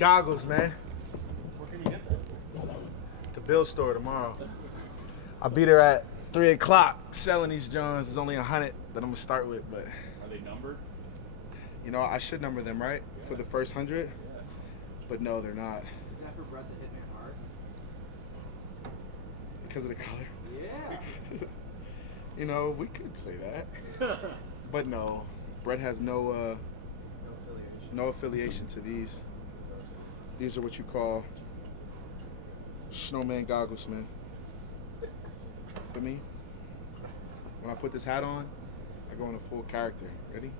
Goggles, man. Where can you get that? The Bill store tomorrow. I'll be there at 3 o'clock selling these Johns. There's only 100 that I'm going to start with, but. Are they numbered? You know, I should number them, right? Yeah. For the first 100? Yeah. But no, they're not. Is that for Brett the Hitman Hart? Because of the color? Yeah. You know, we could say that. But no. Brett has no affiliation to these. These are what you call snowman goggles, man. For me, when I put this hat on, I go into full character. Ready?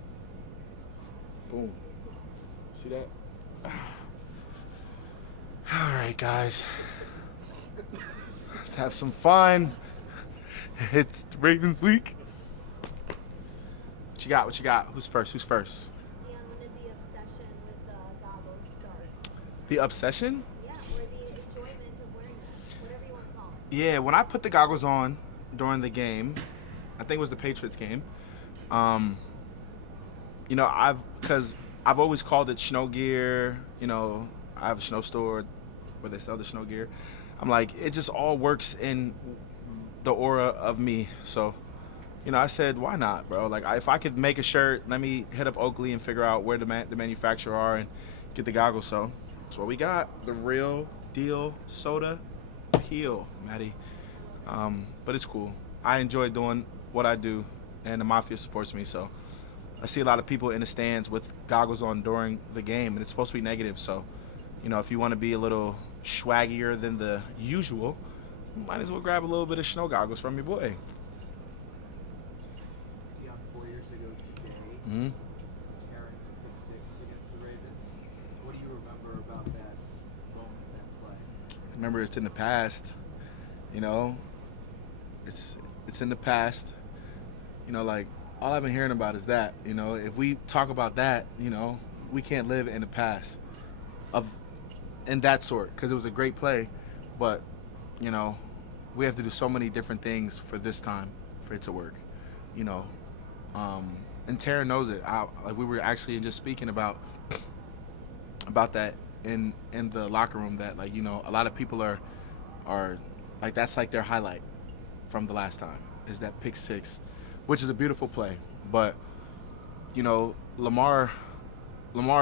Boom. See that? All right, guys. Let's have some fun. It's Ravens week. What you got? What you got? Who's first? Who's first? Dion, when did the obsession with the goggles start? The obsession? Yeah, or the enjoyment of wearing them, whatever you want to call it. Yeah, when I put the goggles on during the game, I think it was the Patriots game. You know, because I've always called it snow gear. You know, I have a snow store where they sell the snow gear. I'm like, it just all works in the aura of me. So, you know, I said, why not, bro? Like, if I could make a shirt, let me hit up Oakley and figure out where the manufacturer are and get the goggles. So that's what we got. The real deal soda peel, Maddie. But it's cool. I enjoy doing what I do, and the Mafia supports me. So I see a lot of people in the stands with goggles on during the game, and it's supposed to be negative. So, you know, if you want to be a little swaggier than the usual, you might as well grab a little bit of snow goggles from your boy. Dion, 4 years ago today, Mm-hmm. Aaron's pick six against the Ravens. What do you remember about that moment, that play? Remember, it's in the past. You know, it's in the past. You know, like, all I've been hearing about is that. You know, if we talk about that, you know, we can't live in the past in that sort, because it was a great play, but, you know, we have to do so many different things for this time for it to work, you know. And Tara knows it. Like, we were actually just speaking about that in the locker room, that, like, you know, a lot of people are like, that's like their highlight from the last time, is that pick six, which is a beautiful play. But, you know, Lamar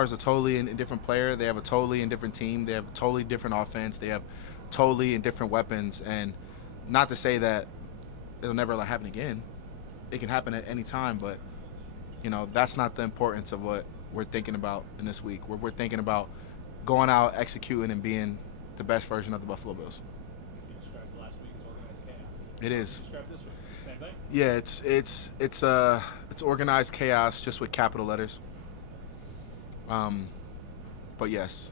is a totally different player. They have a totally different team. They have a totally different offense. They have totally different weapons. And not to say that it'll never happen again. It can happen at any time, but, you know, that's not the importance of what we're thinking about in this week. We're thinking about going out, executing, and being the best version of the Buffalo Bills. You described last week as organized chaos. It is. Describe this week. Same thing? Yeah, it's organized chaos, just with capital letters. But yes,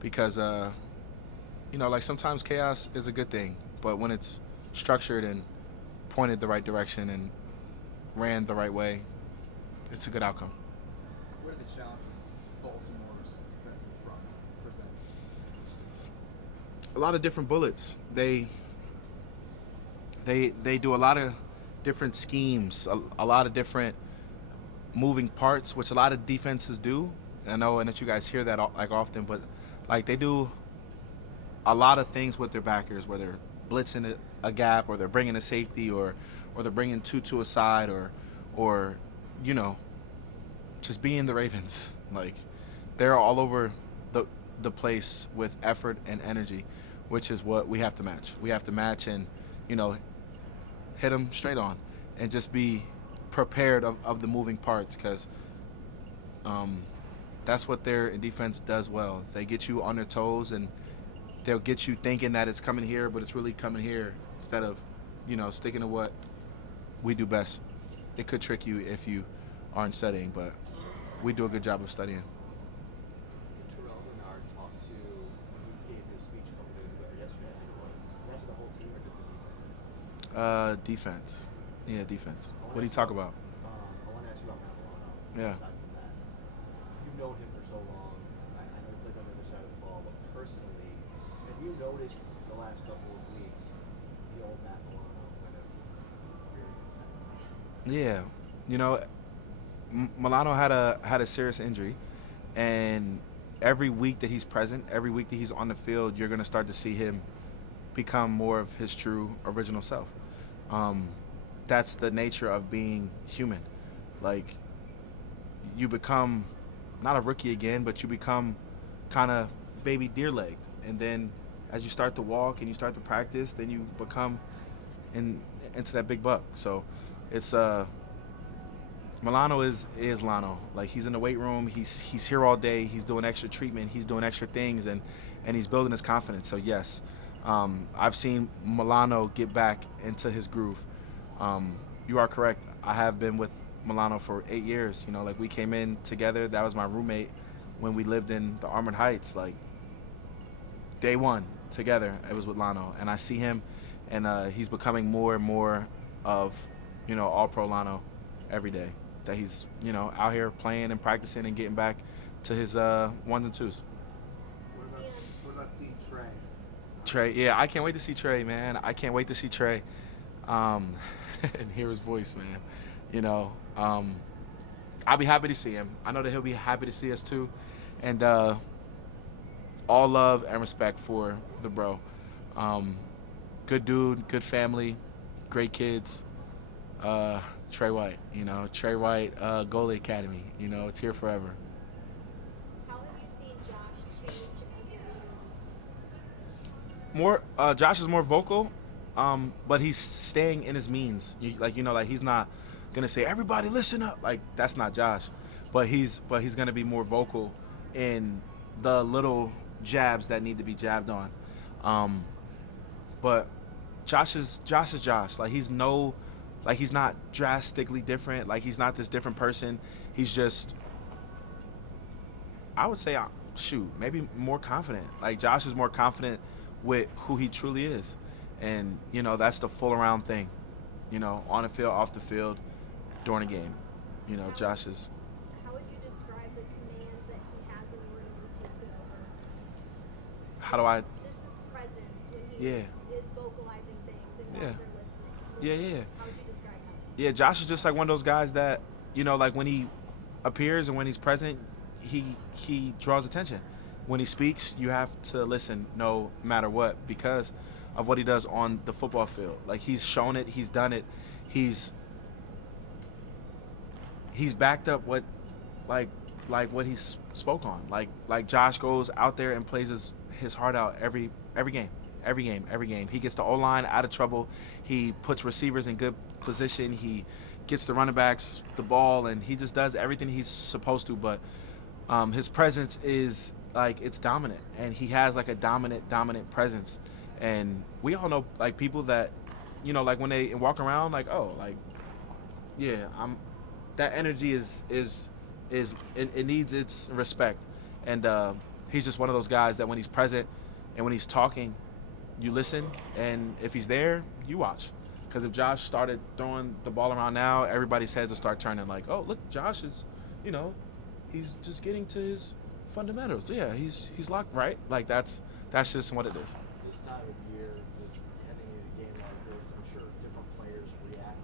because you know, like, sometimes chaos is a good thing, but when it's structured and pointed the right direction and ran the right way, it's a good outcome. What are the challenges Baltimore's defensive front present? A lot of different bullets. They do a lot of different schemes, a lot of different moving parts, which a lot of defenses do. I know, and that you guys hear that like often, but, like, they do a lot of things with their backers, where they're blitzing a gap, or they're bringing a safety, or they're bringing two to a side, or you know, just being the Ravens. Like, they're all over the place with effort and energy, which is what we have to match. We have to match and, you know, hit them straight on, and just be prepared of the moving parts, because that's what their defense does well. They get you on their toes, and they'll get you thinking that it's coming here, but it's really coming here, instead of, you know, sticking to what we do best. It could trick you if you aren't studying, but we do a good job of studying. Did Terrell Bernard talk to who gave his speech a couple days ago, or yesterday, I think it was? The rest of the whole team, or just the defense? Defense. Yeah, defense. What do you talk about? I want to ask you about Matt Milano. Yeah. Aside from that, you've known him for so long. I know he plays on the other side of the ball, but personally, have you noticed the last couple of weeks the old Matt Milano kind of really content? Yeah. You know, Milano had a serious injury, and every week that he's present, every week that he's on the field, you're going to start to see him become more of his true original self. That's the nature of being human. Like, you become not a rookie again, but you become kind of baby deer-legged. And then as you start to walk and you start to practice, then you become into that big buck. So it's Milano is Lano. Like, he's in the weight room, he's here all day, he's doing extra treatment, he's doing extra things, and he's building his confidence. So yes, I've seen Milano get back into his groove. You are correct. I have been with Milano for 8 years. You know, like, we came in together. That was my roommate when we lived in the Armored Heights. Like, day one together, it was with Lano, and I see him, and he's becoming more and more of, you know, all-pro Lano every day. That he's, you know, out here playing and practicing and getting back to his ones and twos. What about seeing Trey? Trey, yeah, I can't wait to see Trey, man. I can't wait to see Trey and hear his voice, man. You know, I'll be happy to see him. I know that he'll be happy to see us too. And all love and respect for the bro. Good dude, good family, great kids. Trey White, you know, Trey White, Goalie Academy, you know, it's here forever. How have you seen Josh change as a leader this season? More, Josh is more vocal, but he's staying in his means. Like he's not gonna say, everybody listen up. Like, that's not Josh, but he's gonna be more vocal in the little jabs that need to be jabbed on. But Josh is Josh. Like, he's not drastically different. Like, he's not this different person. He's just, I would say, maybe more confident. Like, Josh is more confident with who he truly is. And, you know, that's the full around thing. You know, on the field, off the field, during a game. You know, Josh is. How would you describe the command that he has in the room when he takes it over? How do I? There's this presence when he is vocalizing things and guys are listening. Yeah. How would you describe that? Yeah, Josh is just like one of those guys that, you know, like, when he appears and when he's present, he draws attention. When he speaks, you have to listen no matter what, because of what he does on the football field. Like, he's shown it, he's done it, he's backed up what, like what he's spoke on. Like Josh goes out there and plays his heart out every game. He gets the O-line out of trouble. He puts receivers in good position. He gets the running backs the ball, and he just does everything he's supposed to. But his presence is, like, it's dominant, and he has, like, a dominant presence. And we all know, like, people that, you know, like, when they walk around, like, oh, like, yeah, that energy is it needs its respect. And he's just one of those guys that when he's present and when he's talking, you listen, and if he's there, you watch. Because if Josh started throwing the ball around now, everybody's heads will start turning, like, oh, look, Josh is, you know, he's just getting to his fundamentals. Yeah, he's locked, right? Like, that's just what it is. This time of year, just heading into a game like this, I'm sure different players react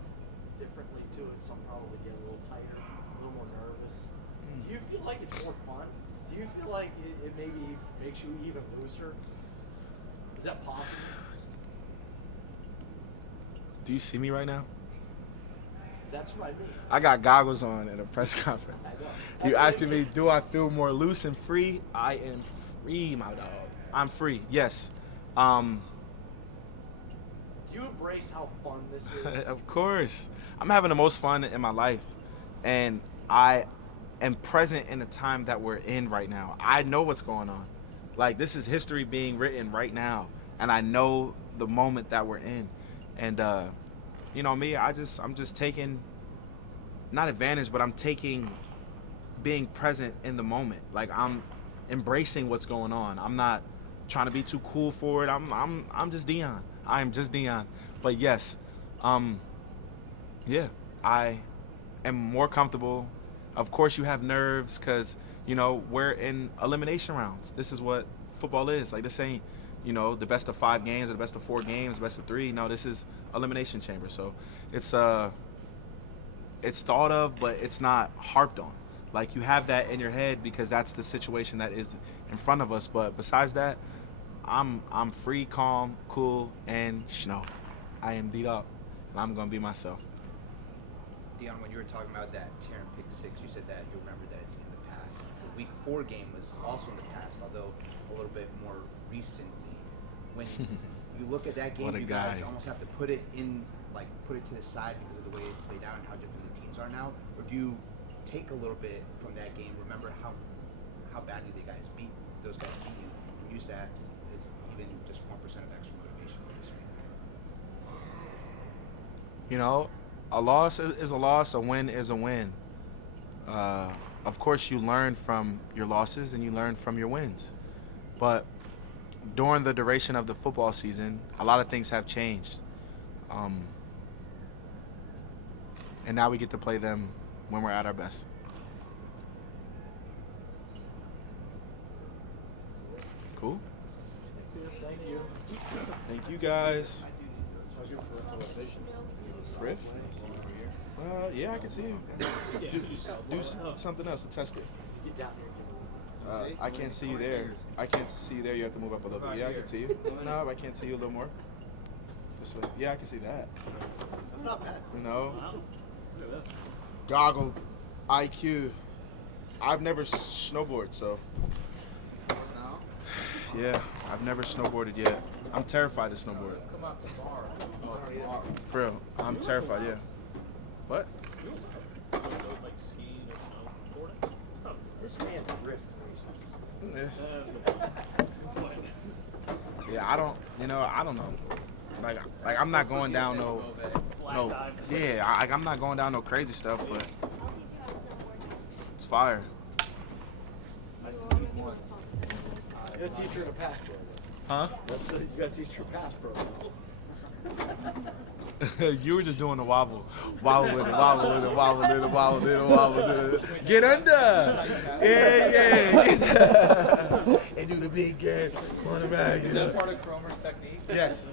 differently to it. Some probably get a little tighter, a little more nervous. Do you feel like it's more fun? Do you feel like it maybe makes you even looser? Is that possible? Do you see me right now? That's what I mean. I got goggles on at a press conference. I know. You That's what I asking me, do I feel more loose and free? I am free, my dog. I'm free, yes. Do you embrace how fun this is? Of course. I'm having the most fun in my life. And I am present in the time that we're in right now. I know what's going on. Like, this is history being written right now. And I know the moment that we're in. And, you know me, I'm just taking, not advantage, but I'm taking being present in the moment. Like, I'm embracing what's going on. I'm not trying to be too cool for it. I'm just Dion. I am just Dion. But yes, yeah, I am more comfortable. Of course, you have nerves because, you know, we're in elimination rounds. This is what football is. Like, this ain't, you know, the best of 5 games or the best of 4 games, the best of 3. No, this is elimination chamber. So it's thought of, but it's not harped on. Like, you have that in your head because that's the situation that is in front of us. But besides that, I'm free, calm, cool, and I am D-Dawk, and I'm gonna be myself. Dion, when you were talking about that Taryn pick six, you said that you remember that it's in the past. The Week 4 game was also in the past, although a little bit more recently. When you look at that game, What a you guys guy. almost have to put it to the side because of the way it played out and how different the teams are now? Or do you take a little bit from that game, remember how badly those guys beat you, and use that as even just 1% of extra motivation for this week? A loss is a loss, a win is a win. Of course, you learn from your losses and you learn from your wins. But during the duration of the football season, a lot of things have changed. And now we get to play them when we're at our best. Cool. Thank you. Thank you, guys. How's your parental vision? Riff? Yeah, I can see you. Do something else to test it. Get down here. I can't see you there. I can't see you there. You have to move up a little bit. Yeah, I can see you. No, I can't see you a little more. This way. Yeah, I can see that. That's not bad. Wow. Look at this. Goggle IQ. I've never snowboarded, so. Yeah, I've never snowboarded yet. I'm terrified to snowboard. Come out tomorrow. For real, I'm terrified, yeah. What? Like skiing or snowboarding? Oh, This man ripped races. Yeah. Yeah, I don't know. Like I'm not going down no, I'm not going down no crazy stuff, but I'll teach you how to snowboard. it's fire. I skied once. You got to teach her to pass, bro. Huh? You got to teach her pass, bro. You were just doing the wobble. Wobble with it, wobble with it, wobble with it, wobble with it, wobble with it. Get under! Yeah. And do the big game on the bag. Is that part of Cromer's technique? Yes.